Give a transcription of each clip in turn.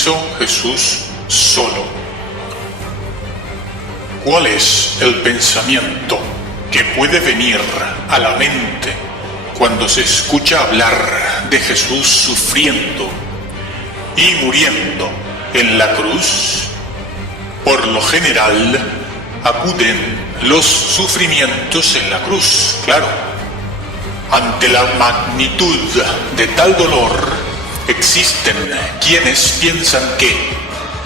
hizo Jesús solo. ¿Cuál es el pensamiento que puede venir a la mente cuando se escucha hablar de Jesús sufriendo y muriendo en la cruz? Por lo general, acuden los sufrimientos en la cruz, claro. Ante la magnitud de tal dolor, existen quienes piensan que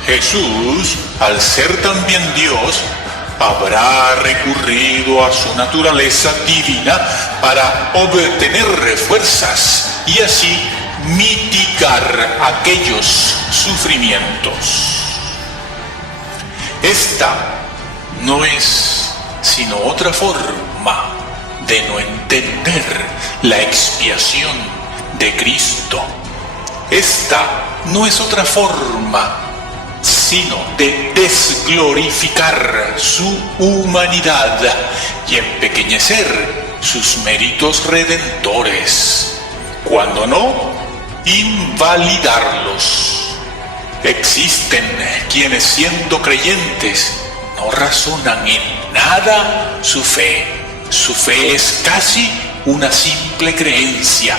Jesús, al ser también Dios, habrá recurrido a su naturaleza divina para obtener fuerzas y así mitigar aquellos sufrimientos. Esta no es sino otra forma de no entender la expiación de Cristo. Esta no es otra forma sino de desglorificar su humanidad y empequeñecer sus méritos redentores, cuando no, invalidarlos. Existen quienes, siendo creyentes, no razonan en nada su fe. Su fe es casi una simple creencia,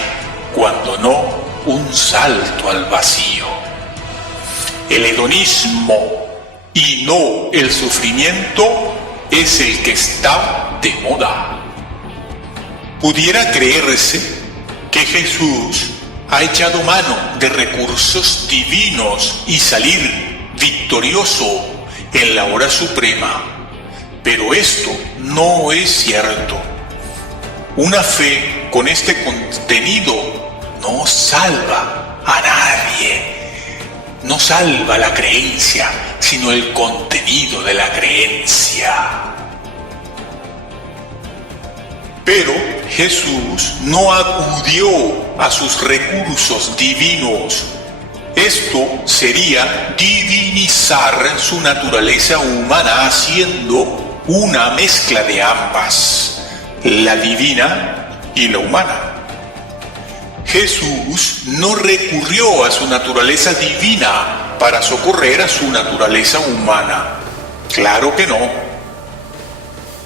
cuando no un salto al vacío. El hedonismo y no el sufrimiento es el que está de moda. Pudiera creerse que Jesús ha echado mano de recursos divinos y salir victorioso en la hora suprema, pero esto no es cierto. Una fe con este contenido no salva a nadie. No salva la creencia, sino el contenido de la creencia. Pero Jesús no acudió a sus recursos divinos. Esto sería divinizar su naturaleza humana, haciendo una mezcla de ambas, la divina y la humana. Jesús no recurrió a su naturaleza divina para socorrer a su naturaleza humana. Claro que no.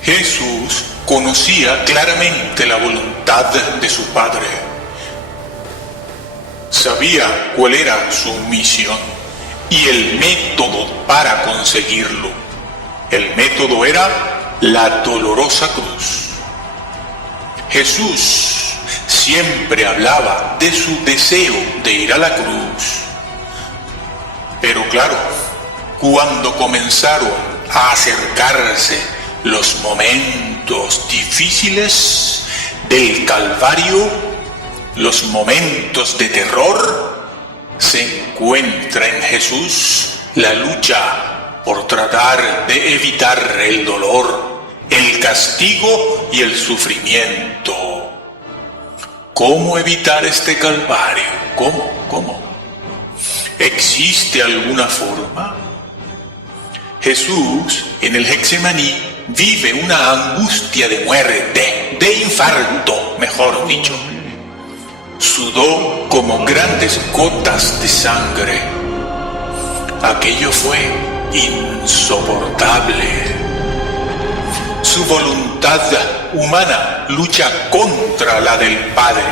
Jesús conocía claramente la voluntad de su Padre. Sabía cuál era su misión y el método para conseguirlo. El método era la dolorosa cruz. Jesús siempre hablaba de su deseo de ir a la cruz. Pero claro, cuando comenzaron a acercarse los momentos difíciles del Calvario, los momentos de terror, se encuentra en Jesús la lucha por tratar de evitar el dolor, el castigo y el sufrimiento. ¿Cómo evitar este calvario? ¿Cómo? ¿Existe alguna forma? Jesús, en el Getsemaní, vive una angustia de muerte, de infarto, mejor dicho. Sudó como grandes gotas de sangre. Aquello fue insoportable. Su voluntad humana lucha contra la del Padre.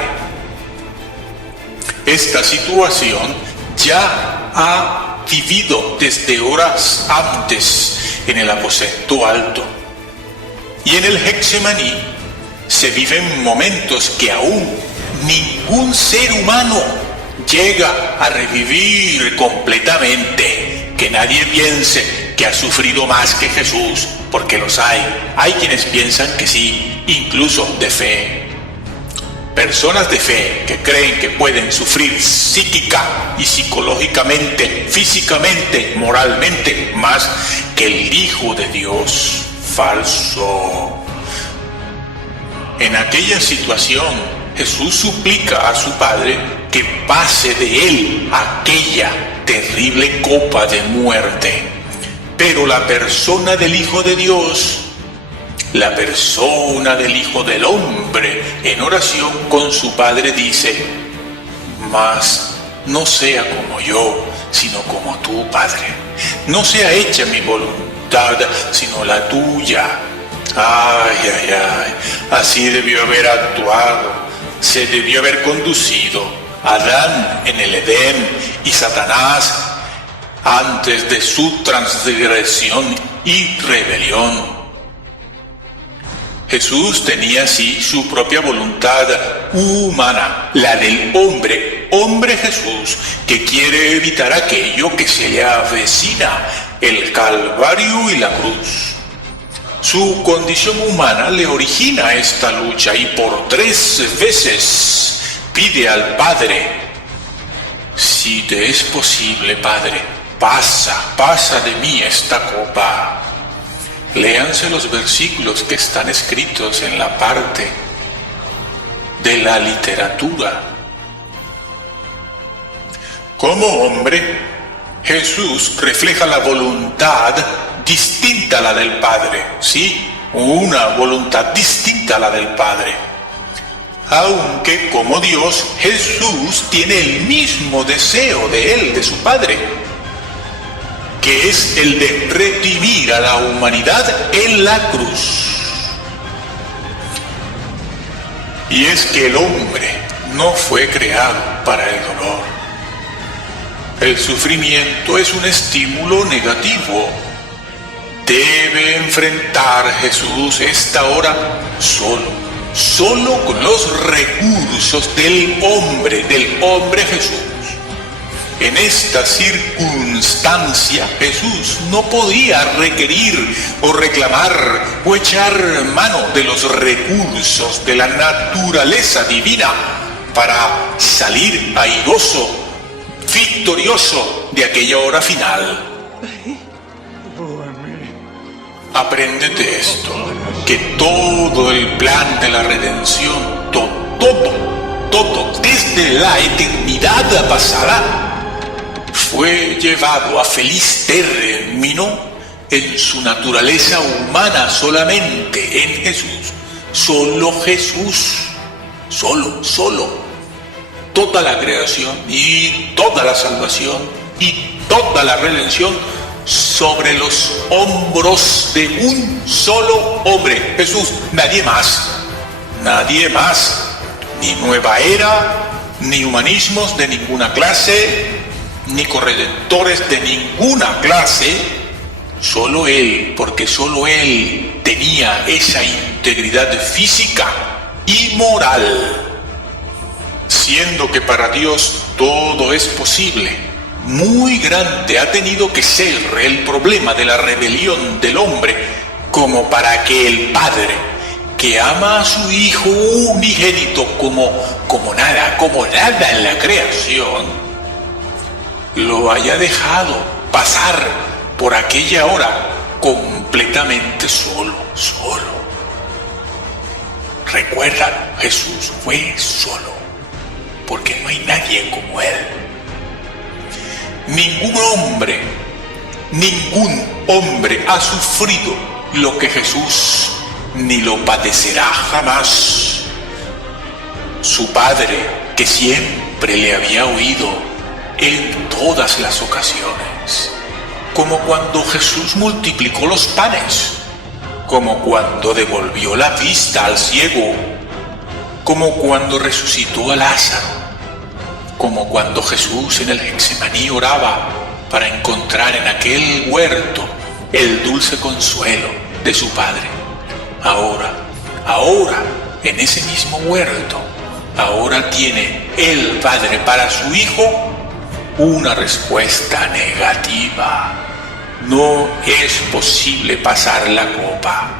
Esta situación ya ha vivido desde horas antes en el aposento alto. Y en el Getsemaní se viven momentos que aún ningún ser humano llega a revivir completamente. Que nadie piense que ha sufrido más que Jesús, porque los hay. Hay quienes piensan que sí, incluso de fe. Personas de fe que creen que pueden sufrir psíquica y psicológicamente, físicamente, moralmente, más que el Hijo de Dios. Falso. En aquella situación, Jesús suplica a su Padre que pase de él aquella terrible copa de muerte. Pero la persona del Hijo de Dios, la persona del Hijo del Hombre, en oración con su Padre dice: mas no sea como yo, sino como tú, Padre. No sea hecha mi voluntad, sino la tuya. Ay, ay, ay, así debió haber actuado, se debió haber conducido Adán en el Edén y Satanás antes de su transgresión y rebelión. Jesús tenía así su propia voluntad humana, la del hombre Jesús, que quiere evitar aquello que se le avecina, el Calvario y la cruz. Su condición humana le origina esta lucha y por 3 veces pide al Padre: si te es posible, Padre, pasa de mí esta copa. Léanse los versículos que están escritos en la parte de la literatura. Como hombre, Jesús refleja la voluntad distinta a la del Padre, ¿sí? Una voluntad distinta a la del Padre. Aunque como Dios, Jesús tiene el mismo deseo de Él, de su Padre, que es el de redimir a la humanidad en la cruz. Y es que el hombre no fue creado para el dolor. El sufrimiento es un estímulo negativo. Debe enfrentar Jesús esta hora solo con los recursos del hombre Jesús. En esta circunstancia, Jesús no podía requerir o reclamar o echar mano de los recursos de la naturaleza divina para salir airoso, victorioso de aquella hora final. Apréndete esto, que todo el plan de la redención, todo, desde la eternidad pasada, fue llevado a feliz término en su naturaleza humana solamente, en Jesús. Solo Jesús, solo. Toda la creación y toda la salvación y toda la redención sobre los hombros de un solo hombre, Jesús, nadie más, ni nueva era, ni humanismos de ninguna clase, ni corredentores de ninguna clase, solo Él, porque solo Él tenía esa integridad física y moral. Siendo que para Dios todo es posible, muy grande ha tenido que ser el problema de la rebelión del hombre, como para que el Padre, que ama a su Hijo unigénito como nada en la creación, lo haya dejado pasar por aquella hora completamente solo. Recuerdan, Jesús fue solo, porque no hay nadie como Él. Ningún hombre ha sufrido lo que Jesús, ni lo padecerá jamás. Su Padre, que siempre le había oído en todas las ocasiones, como cuando Jesús multiplicó los panes, como cuando devolvió la vista al ciego, como cuando resucitó a Lázaro, como cuando Jesús en el Getsemaní oraba para encontrar en aquel huerto el dulce consuelo de su Padre. Ahora, en ese mismo huerto, ahora tiene el Padre para su Hijo una respuesta negativa. No es posible pasar la copa.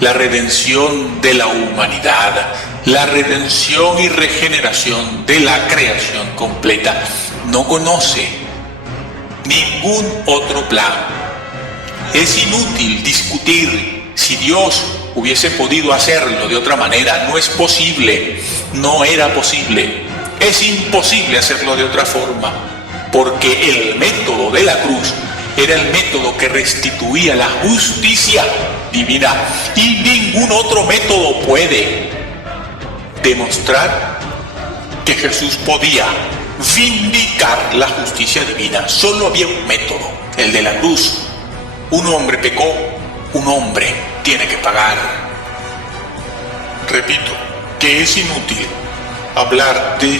La redención de la humanidad, la redención y regeneración de la creación completa no conoce ningún otro plan. Es inútil discutir si Dios hubiese podido hacerlo de otra manera. No es posible, no era posible. Es imposible hacerlo de otra forma, porque el método de la cruz era el método que restituía la justicia divina, y ningún otro método puede demostrar que Jesús podía vindicar la justicia divina. Solo había un método, el de la cruz. Un hombre pecó, un hombre tiene que pagar. Repito, que es inútil hablar de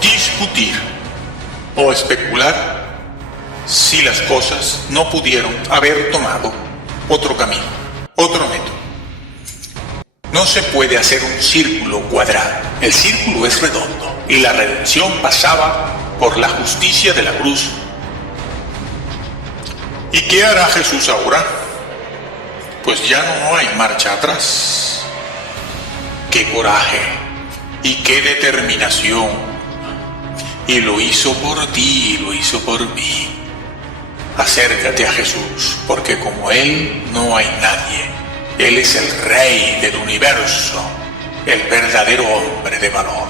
discutir o especular si las cosas no pudieron haber tomado otro camino, otro método. No se puede hacer un círculo cuadrado. El círculo es redondo y la redención pasaba por la justicia de la cruz. ¿Y qué hará Jesús ahora? Pues ya no hay marcha atrás. ¡Qué coraje! ¡Y qué determinación! Y lo hizo por ti, y lo hizo por mí. Acércate a Jesús, porque como Él no hay nadie. Él es el Rey del universo, el verdadero hombre de valor.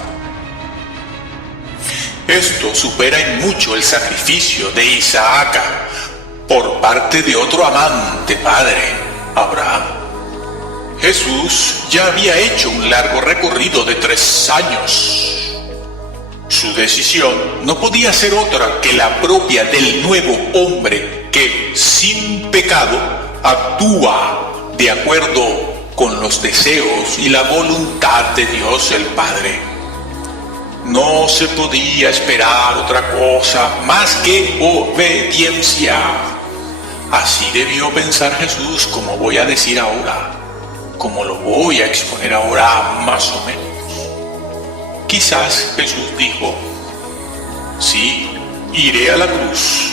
Esto supera en mucho el sacrificio de Isaac por parte de otro amante padre, Abraham. Jesús ya había hecho un largo recorrido de 3 años. Su decisión no podía ser otra que la propia del nuevo hombre que, sin pecado, actúa de acuerdo con los deseos y la voluntad de Dios el Padre. No se podía esperar otra cosa más que obediencia. Así debió pensar Jesús, como voy a decir ahora, como lo voy a exponer ahora más o menos. Quizás Jesús dijo: sí, iré a la cruz,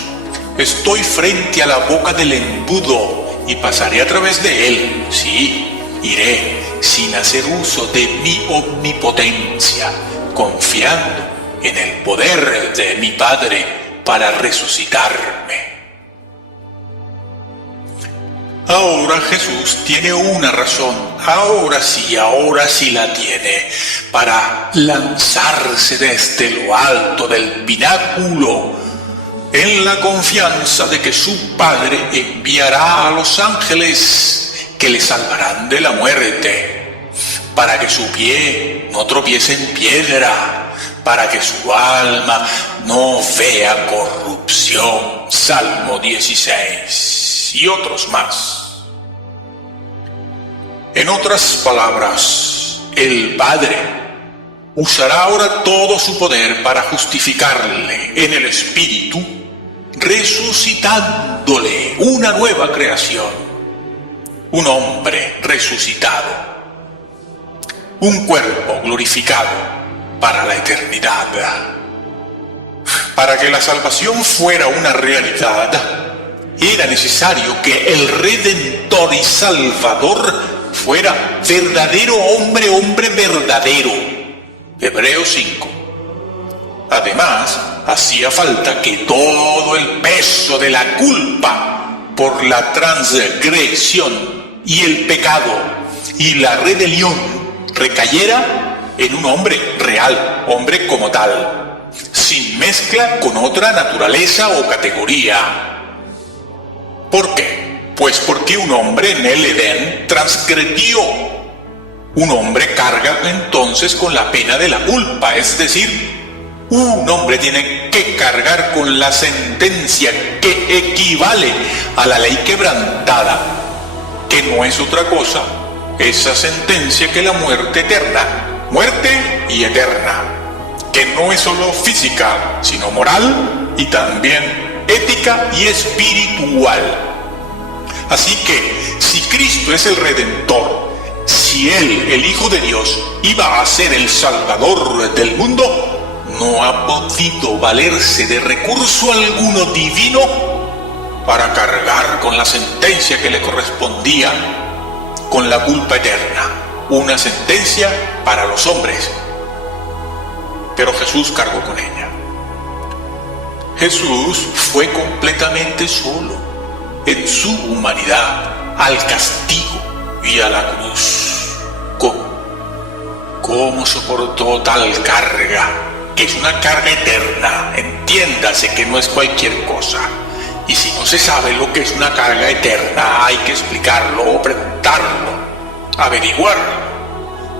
estoy frente a la boca del embudo y pasaré a través de él. Sí, iré sin hacer uso de mi omnipotencia, confiando en el poder de mi Padre para resucitarme. Ahora Jesús tiene una razón, ahora sí la tiene, para lanzarse desde lo alto del pináculo, en la confianza de que su Padre enviará a los ángeles que le salvarán de la muerte, para que su pie no tropiece en piedra, para que su alma no vea corrupción. Salmo 16 y otros más. En otras palabras, el Padre usará ahora todo su poder para justificarle en el Espíritu, resucitándole una nueva creación, un hombre resucitado, un cuerpo glorificado para la eternidad. Para que la salvación fuera una realidad, era necesario que el Redentor y Salvador fuera verdadero hombre, hombre verdadero. Hebreos 5. Además, hacía falta que todo el peso de la culpa por la transgresión y el pecado y la rebelión recayera en un hombre real, hombre como tal, sin mezcla con otra naturaleza o categoría. ¿Por qué? Pues porque un hombre en el Edén transgredió. Un hombre carga entonces con la pena de la culpa, es decir, un hombre tiene que cargar con la sentencia que equivale a la ley quebrantada, que no es otra cosa, esa sentencia que la muerte eterna, muerte y eterna, que no es solo física, sino moral y también ética y espiritual. Así que, si Cristo es el Redentor, si Él, el Hijo de Dios, iba a ser el Salvador del mundo, no ha podido valerse de recurso alguno divino para cargar con la sentencia que le correspondía, con la culpa eterna, una sentencia para los hombres. Pero Jesús cargó con ella. Jesús fue completamente solo en su humanidad al castigo y a la cruz. ¿Cómo soportó tal carga? Que es una carga eterna. Entiéndase que no es cualquier cosa. Y si no se sabe lo que es una carga eterna, hay que explicarlo o preguntarlo, averiguarlo.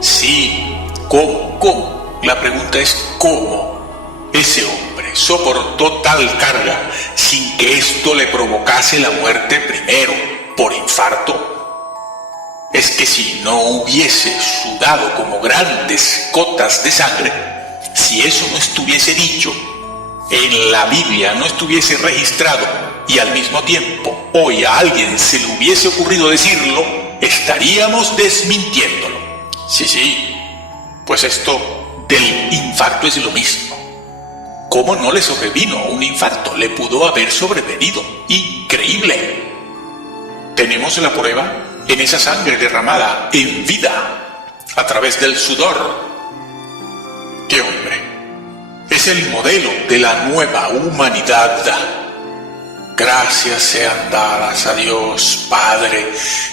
Sí, ¿cómo? La pregunta es ¿cómo? ese hombre soportó tal carga sin que esto le provocase la muerte primero por infarto, es que si no hubiese sudado como grandes gotas de sangre, si eso no estuviese dicho en la Biblia, no estuviese registrado, y al mismo tiempo hoy a alguien se le hubiese ocurrido decirlo, estaríamos desmintiéndolo. Sí, pues esto del infarto es lo mismo. ¿Cómo no le sobrevino un infarto? Le pudo haber sobrevenido. Increíble. Tenemos la prueba en esa sangre derramada en vida a través del sudor. ¡Qué hombre! Es el modelo de la nueva humanidad. Gracias sean dadas a Dios Padre,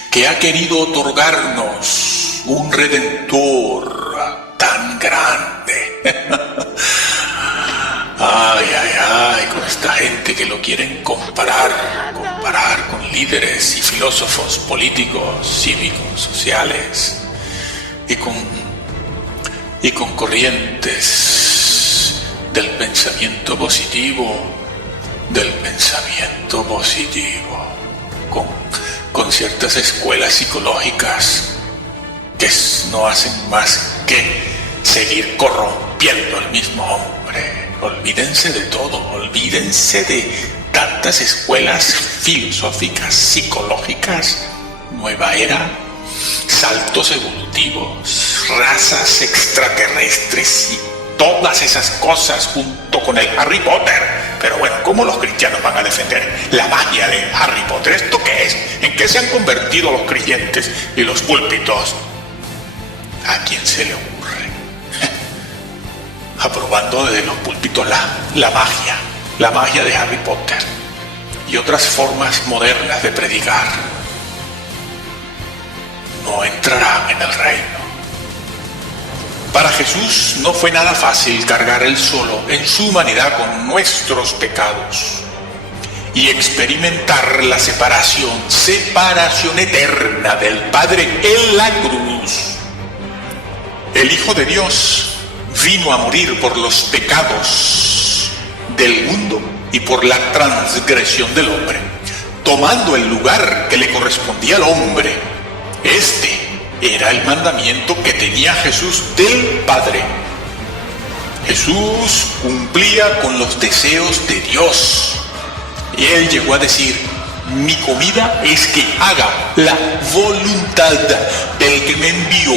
que ha querido otorgarnos un Redentor tan grande. Ay, con esta gente que lo quieren comparar con líderes y filósofos políticos, cívicos, sociales, y con corrientes del pensamiento positivo, con ciertas escuelas psicológicas que no hacen más que seguir corrompiendo al mismo hombre. Olvídense de todo, olvídense de tantas escuelas filosóficas, psicológicas, nueva era, saltos evolutivos, razas extraterrestres y todas esas cosas junto con el Harry Potter. Pero bueno, ¿cómo los cristianos van a defender la magia de Harry Potter? ¿Esto qué es? ¿En qué se han convertido los creyentes y los púlpitos? ¿A quién se le ocurre? Aprobando desde los púlpitos la magia de Harry Potter y otras formas modernas de predicar. No entrarán en el reino. Para Jesús no fue nada fácil cargar él solo en su humanidad con nuestros pecados y experimentar la separación eterna del Padre en la cruz. El Hijo de Dios vino a morir por los pecados del mundo y por la transgresión del hombre, tomando el lugar que le correspondía al hombre. Este era el mandamiento que tenía Jesús del Padre. Jesús cumplía con los deseos de Dios. Y él llegó a decir: mi comida es que haga la voluntad del que me envió.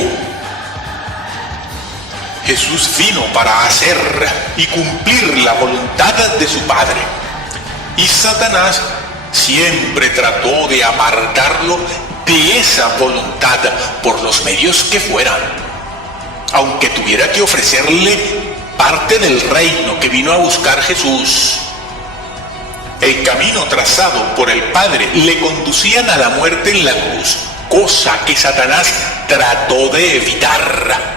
Jesús vino para hacer y cumplir la voluntad de su Padre. Y Satanás siempre trató de apartarlo de esa voluntad por los medios que fueran, aunque tuviera que ofrecerle parte del reino que vino a buscar Jesús. El camino trazado por el Padre le conducían a la muerte en la cruz, cosa que Satanás trató de evitar,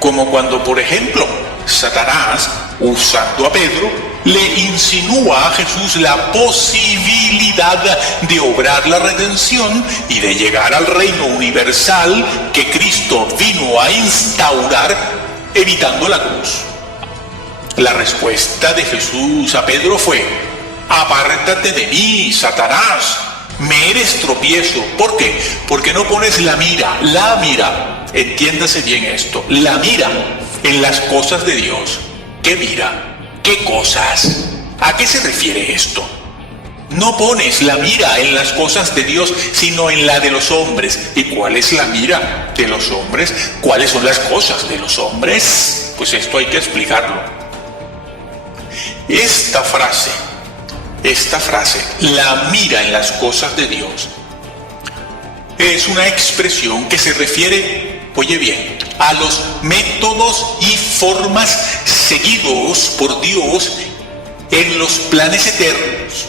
como cuando, por ejemplo, Satanás, usando a Pedro, le insinúa a Jesús la posibilidad de obrar la redención y de llegar al reino universal que Cristo vino a instaurar, evitando la cruz. La respuesta de Jesús a Pedro fue: apártate de mí, Satanás, me eres tropiezo. ¿Por qué? Porque no pones la mira, entiéndase bien esto, la mira en las cosas de Dios. ¿Qué mira? ¿Qué cosas? ¿A qué se refiere esto? No pones la mira en las cosas de Dios, sino en la de los hombres. ¿Y cuál es la mira de los hombres? ¿Cuáles son las cosas de los hombres? Pues esto hay que explicarlo. Esta frase, la mira en las cosas de Dios, es una expresión que se refiere, oye bien, a los métodos y formas seguidos por Dios en los planes eternos.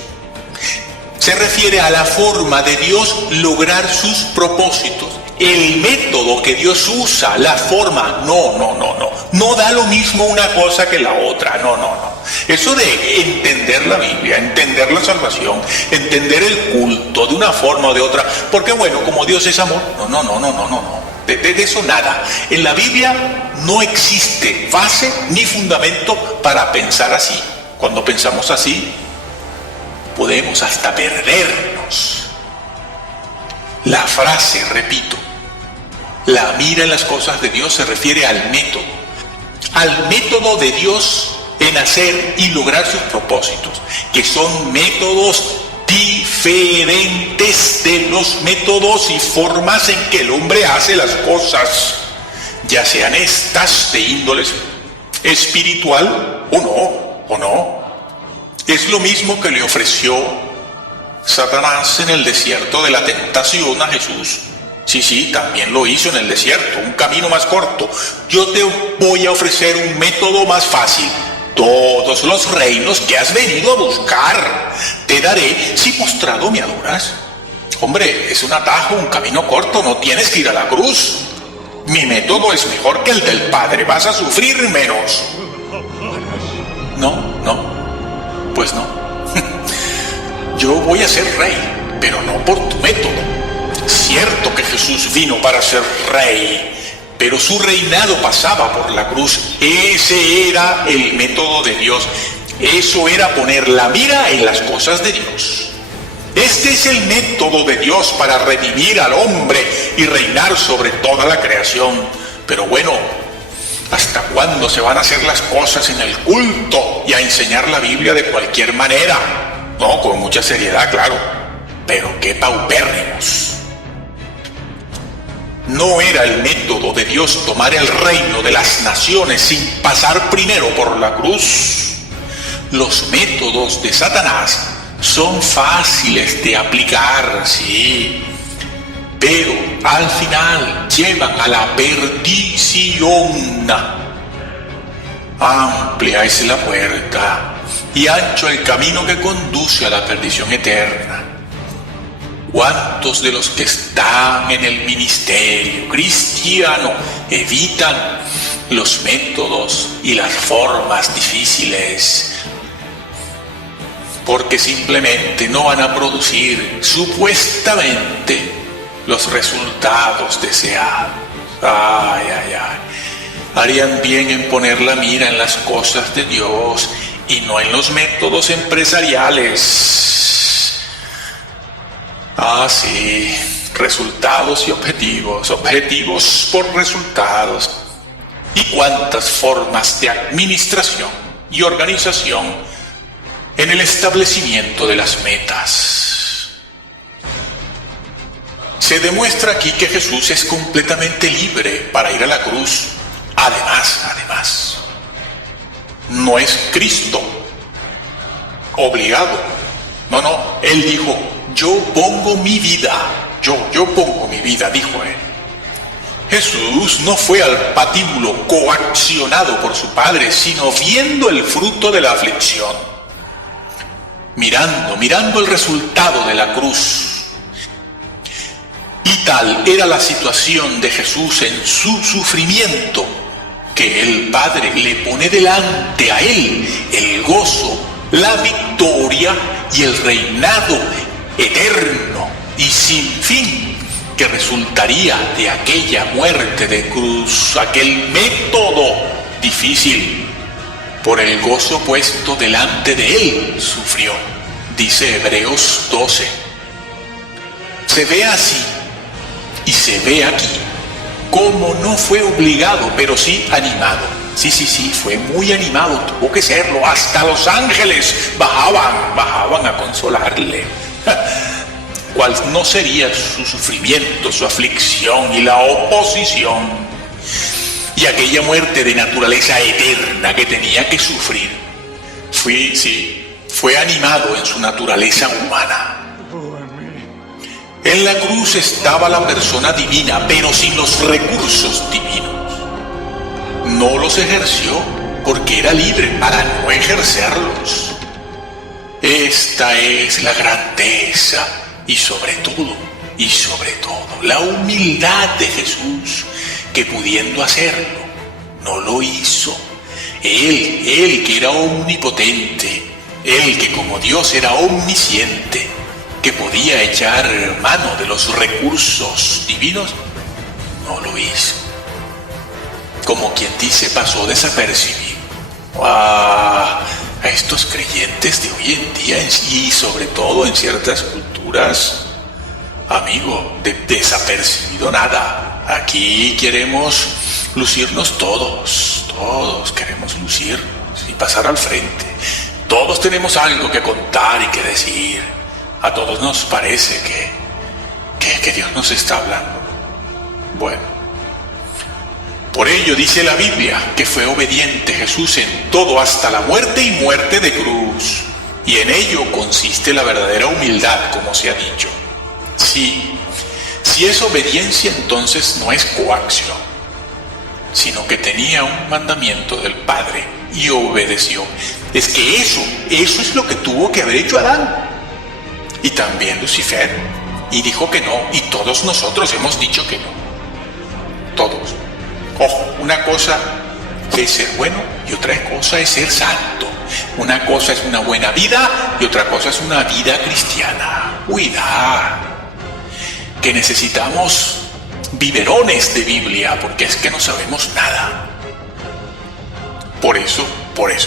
Se refiere a la forma de Dios lograr sus propósitos. El método que Dios usa, la forma, no da lo mismo una cosa que la otra, no. Eso de entender la Biblia, entender la salvación, entender el culto de una forma o de otra, porque bueno, como Dios es amor, no. De eso nada. En la Biblia no existe base ni fundamento para pensar así. Cuando pensamos así, podemos hasta perdernos. La frase, repito, la mira en las cosas de Dios se refiere al método de Dios en hacer y lograr sus propósitos, que son métodos diferentes de los métodos y formas en que el hombre hace las cosas, ya sean estas de índole espiritual o no. Es lo mismo que le ofreció Satanás en el desierto de la tentación a Jesús. Sí, también lo hizo en el desierto, un camino más corto. Yo te voy a ofrecer un método más fácil. Todos los reinos que has venido a buscar te daré si postrado me adoras. Hombre, es un atajo, un camino corto, no tienes que ir a la cruz. Mi método es mejor que el del Padre, vas a sufrir menos. Pues no. Yo voy a ser rey, pero no por tu método. Cierto que Jesús vino para ser rey, pero su reinado pasaba por la cruz. Ese era el método de Dios. Eso era poner la mira en las cosas de Dios. Este es el método de Dios para redimir al hombre y reinar sobre toda la creación. Pero bueno, ¿hasta cuándo se van a hacer las cosas en el culto y a enseñar la Biblia de cualquier manera? No, con mucha seriedad, claro, pero qué paupérrimos. No era el método de Dios tomar el reino de las naciones sin pasar primero por la cruz. Los métodos de Satanás son fáciles de aplicar, sí, pero al final llevan a la perdición. Amplia es la puerta y ancho el camino que conduce a la perdición eterna. ¿Cuántos de los que están en el ministerio cristiano evitan los métodos y las formas difíciles? Porque simplemente no van a producir supuestamente los resultados deseados. Harían bien en poner la mira en las cosas de Dios y no en los métodos empresariales. Sí, resultados y objetivos por resultados. ¿Y cuántas formas de administración y organización en el establecimiento de las metas? Se demuestra aquí que Jesús es completamente libre para ir a la cruz. Además, no es Cristo obligado. No, Él dijo, yo pongo mi vida, dijo Él. Jesús no fue al patíbulo coaccionado por su Padre, sino viendo el fruto de la aflicción, mirando el resultado de la cruz. Y tal era la situación de Jesús en su sufrimiento, que el Padre le pone delante a Él el gozo, la victoria y el reinado eterno y sin fin que resultaría de aquella muerte de cruz, aquel método difícil. Por el gozo puesto delante de Él sufrió, dice Hebreos 12. Se ve así y se ve aquí como no fue obligado, pero sí animado. Sí, fue muy animado, tuvo que serlo. Hasta los ángeles bajaban a consolarle. ¿Cuál no sería su sufrimiento, su aflicción y la oposición? Y aquella muerte de naturaleza eterna que tenía que sufrir. Fue animado en su naturaleza humana. En la cruz estaba la persona divina, pero sin los recursos divinos. No los ejerció porque era libre para no ejercerlos. Esta es la grandeza y sobre todo, la humildad de Jesús, que pudiendo hacerlo, no lo hizo. Él que era omnipotente, Él que como Dios era omnisciente, que podía echar mano de los recursos divinos, no lo hizo. Como quien dice, pasó desapercibido. a estos creyentes de hoy en día y sobre todo en ciertas culturas, amigo, desapercibido nada. Aquí queremos lucirnos todos queremos lucirnos y pasar al frente. Todos tenemos algo que contar y que decir. A todos nos parece que Dios nos está hablando. Bueno, por ello dice la Biblia que fue obediente Jesús en todo hasta la muerte y muerte de cruz. Y en ello consiste la verdadera humildad, como se ha dicho. Sí, si es obediencia, entonces no es coacción, sino que tenía un mandamiento del Padre y obedeció. Es que eso es lo que tuvo que haber hecho Adán. Y también Lucifer. Y dijo que no, y todos nosotros hemos dicho que no. Todos. Ojo, una cosa es ser bueno y otra cosa es ser santo. Una cosa es una buena vida y otra cosa es una vida cristiana. Cuidado, que necesitamos biberones de Biblia, porque es que no sabemos nada. Por eso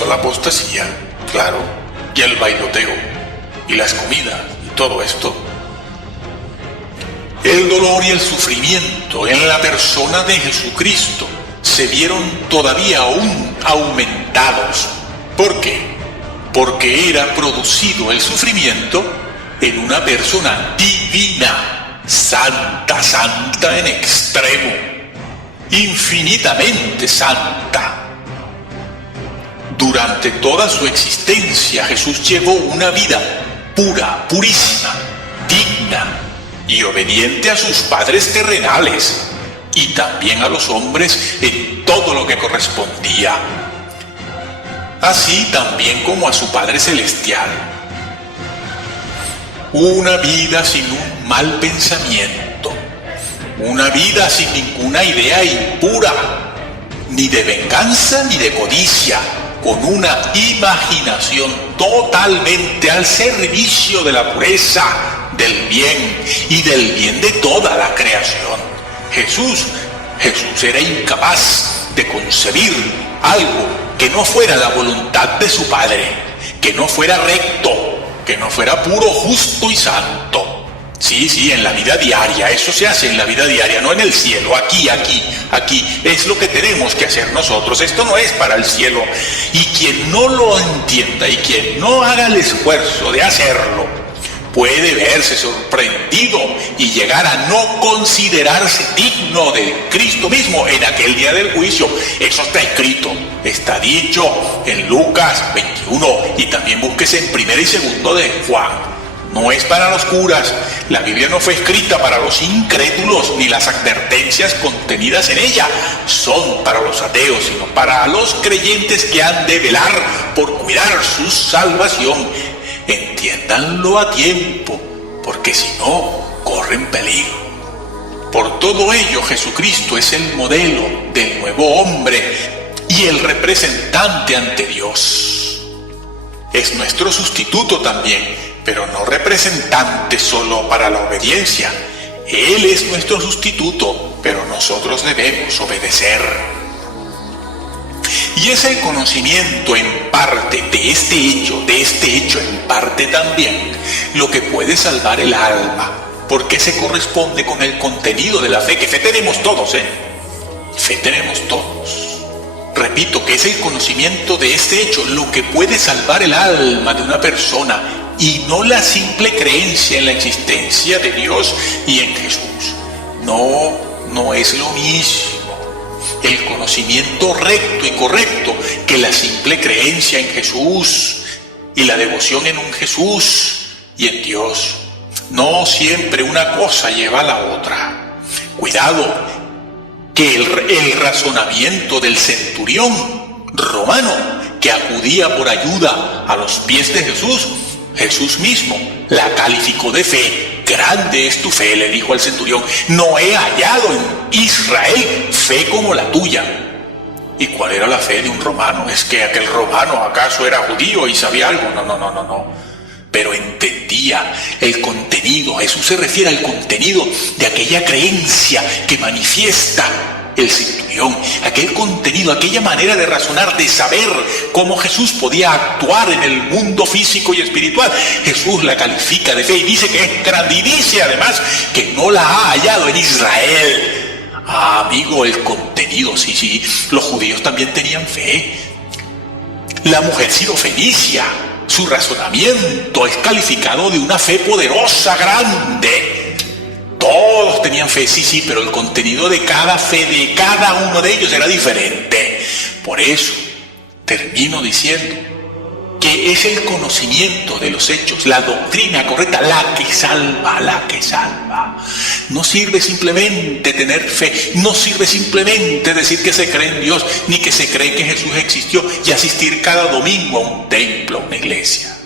la apostasía, claro, y el bailoteo, y las comidas, y todo esto. El dolor y el sufrimiento en la persona de Jesucristo se vieron todavía aún aumentados. ¿Por qué? Porque era producido el sufrimiento en una persona divina, santa en extremo, infinitamente santa. Durante toda su existencia Jesús llevó una vida pura, purísima, digna y obediente a sus padres terrenales y también a los hombres en todo lo que correspondía, así también como a su Padre Celestial. Una vida sin un mal pensamiento, una vida sin ninguna idea impura, ni de venganza ni de codicia, con una imaginación totalmente al servicio de la pureza, del bien y del bien de toda la creación. Jesús era incapaz de concebir algo que no fuera la voluntad de su Padre, que no fuera recto, que no fuera puro, justo y santo. Sí, en la vida diaria, eso se hace en la vida diaria, no en el cielo, aquí, es lo que tenemos que hacer nosotros, esto no es para el cielo. Y quien no lo entienda y quien no haga el esfuerzo de hacerlo, puede verse sorprendido y llegar a no considerarse digno de Cristo mismo en aquel día del juicio. Eso está escrito, está dicho en Lucas 21 y también búsquese en 1 y 2 de Juan. No es para los curas, la Biblia no fue escrita para los incrédulos, ni las advertencias contenidas en ella son para los ateos, sino para los creyentes que han de velar por cuidar su salvación. Entiéndanlo a tiempo, porque si no, corren peligro. Por todo ello, Jesucristo es el modelo del nuevo hombre y el representante ante Dios. Es nuestro sustituto también, pero no representante solo para la obediencia. Él es nuestro sustituto, pero nosotros debemos obedecer. Y es el conocimiento en parte de este hecho en parte también, lo que puede salvar el alma, porque se corresponde con el contenido de la fe, que fe tenemos todos, Fe tenemos todos. Repito que es el conocimiento de este hecho lo que puede salvar el alma de una persona, y no la simple creencia en la existencia de Dios y en Jesús. No es lo mismo el conocimiento recto y correcto que la simple creencia en Jesús y la devoción en un Jesús y en Dios. No siempre una cosa lleva a la otra. Cuidado, que el razonamiento del centurión romano que acudía por ayuda a los pies de Jesús mismo la calificó de fe. Grande es tu fe, le dijo al centurión. No he hallado en Israel fe como la tuya. ¿Y cuál era la fe de un romano? ¿Es que aquel romano acaso era judío y sabía algo? No. Pero entendía el contenido. Jesús se refiere al contenido de aquella creencia que manifiesta el centurión, aquel contenido, aquella manera de razonar, de saber cómo Jesús podía actuar en el mundo físico y espiritual. Jesús la califica de fe y dice que es grande, y dice además que no la ha hallado en Israel. Amigo, el contenido, sí, los judíos también tenían fe. La mujer sirofenicia, su razonamiento es calificado de una fe poderosa, grande. Todos tenían fe, sí, pero el contenido de cada fe, de cada uno de ellos era diferente. Por eso termino diciendo que es el conocimiento de los hechos, la doctrina correcta, la que salva, la que salva. No sirve simplemente tener fe, no sirve simplemente decir que se cree en Dios, ni que se cree que Jesús existió y asistir cada domingo a un templo, a una iglesia.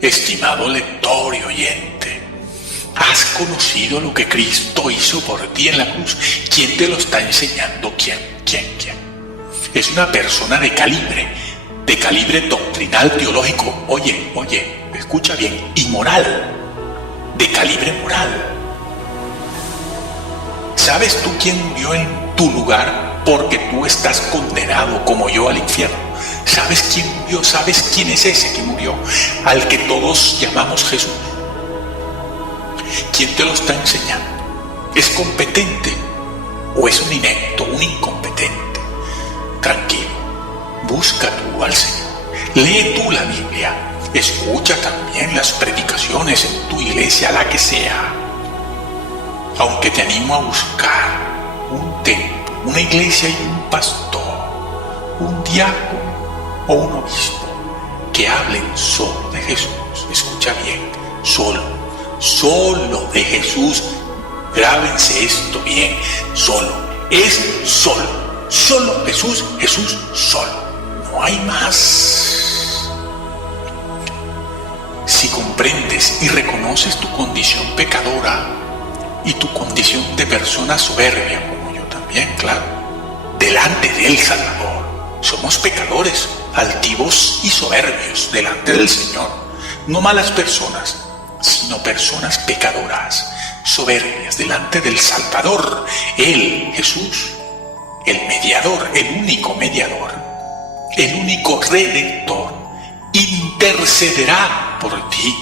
Estimado lector y oyente, ¿has conocido lo que Cristo hizo por ti en la cruz? ¿Quién te lo está enseñando? ¿Quién? Es una persona de calibre doctrinal, teológico, oye, escucha bien, y moral, de calibre moral. ¿Sabes tú quién murió en tu lugar? Porque tú estás condenado como yo al infierno. ¿Sabes quién murió? ¿Sabes quién es ese que murió? Al que todos llamamos Jesús. ¿Quién te lo está enseñando? ¿Es competente o es un inepto, un incompetente? Tranquilo, busca tú al Señor, lee tú la Biblia, escucha también las predicaciones en tu iglesia, la que sea. Aunque te animo a buscar un templo, una iglesia y un pastor, un diácono o un obispo que hablen solo de Jesús. Escucha bien, solo de Jesús. Grábense esto bien, solo Jesús, solo, no hay más. Si comprendes y reconoces tu condición pecadora y tu condición de persona soberbia, como yo también, claro, delante del Salvador, somos pecadores, altivos y soberbios delante del Señor, no malas personas, sino personas pecadoras, soberbias delante del Salvador. Él, Jesús, el mediador, el único mediador, el único redentor, intercederá por ti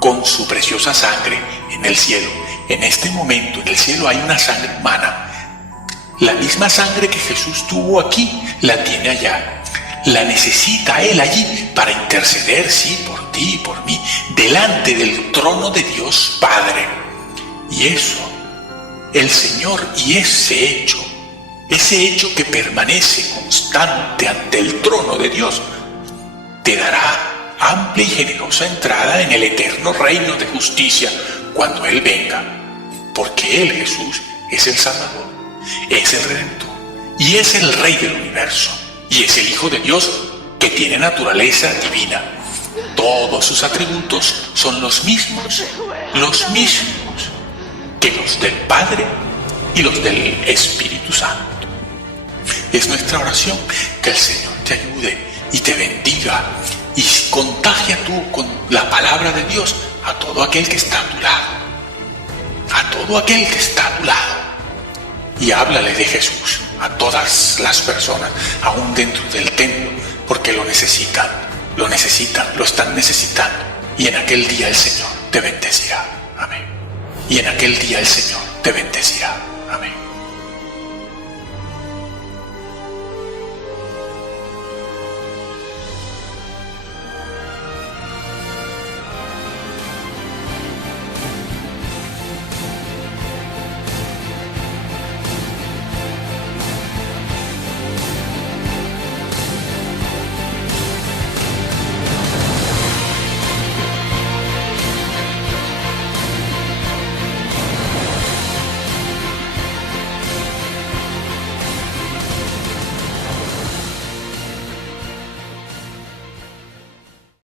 con su preciosa sangre en el cielo. En este momento en el cielo hay una sangre humana. La misma sangre que Jesús tuvo aquí, la tiene allá. La necesita Él allí para interceder, sí, por ti y por mí, delante del trono de Dios Padre. Y eso, el Señor y ese hecho que permanece constante ante el trono de Dios, te dará amplia y generosa entrada en el eterno reino de justicia cuando Él venga. Porque Él, Jesús, es el Salvador, es el Redentor y es el Rey del universo. Y es el Hijo de Dios que tiene naturaleza divina. Todos sus atributos son los mismos que los del Padre y los del Espíritu Santo. Es nuestra oración que el Señor te ayude y te bendiga y contagia tú con la palabra de Dios a todo aquel que está a tu lado. A todo aquel que está a tu lado. Y háblale de Jesús a todas las personas, aún dentro del templo, porque lo necesitan, lo están necesitando. Y en aquel día el Señor te bendecirá. Amén. Y en aquel día el Señor te bendecirá.